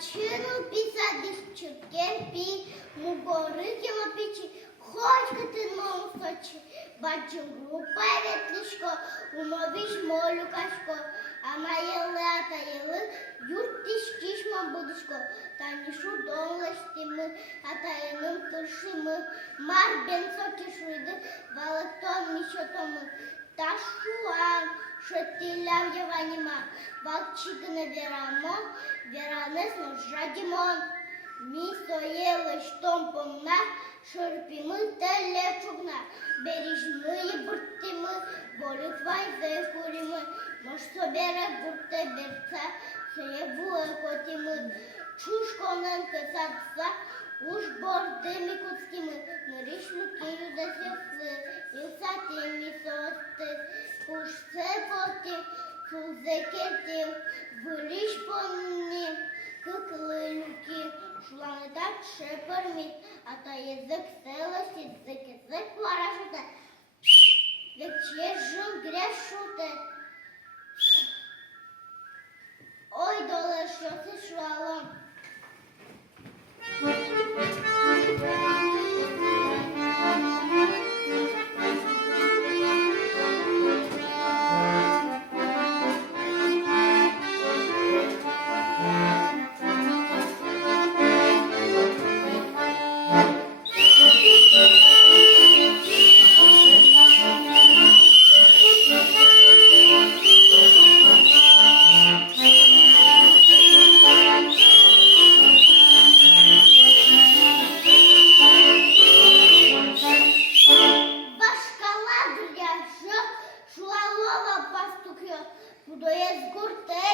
чином писати чутки, мугорики лапічі, хоч катином сочі, бачу група вітлішко, умовіш молю кашко, а має лета єли, юртиш кішма будишко, та нішу долештими, а та єним тушими, мар бенсокі шуйди, валатон мішотоми, та шуан, що ти ляв'ява німа, валчик не вірамо, віранес жадімон. Місто є лиш томпом на шурпіми та лечугна, бережми буртими, боротьба й закуріми, мож собере бурте берця, соєвує котіми, чушконенки садса, уж бордими куцкими, нерішну кию засясли, і саті місости, уж це поти, фузекетів, виріш поні, куклинки, шлани так шеперміть, а та язик селості, язик варашуте, вечежу гряшуте. Ой, доле, що це шлало. Худоє з гурте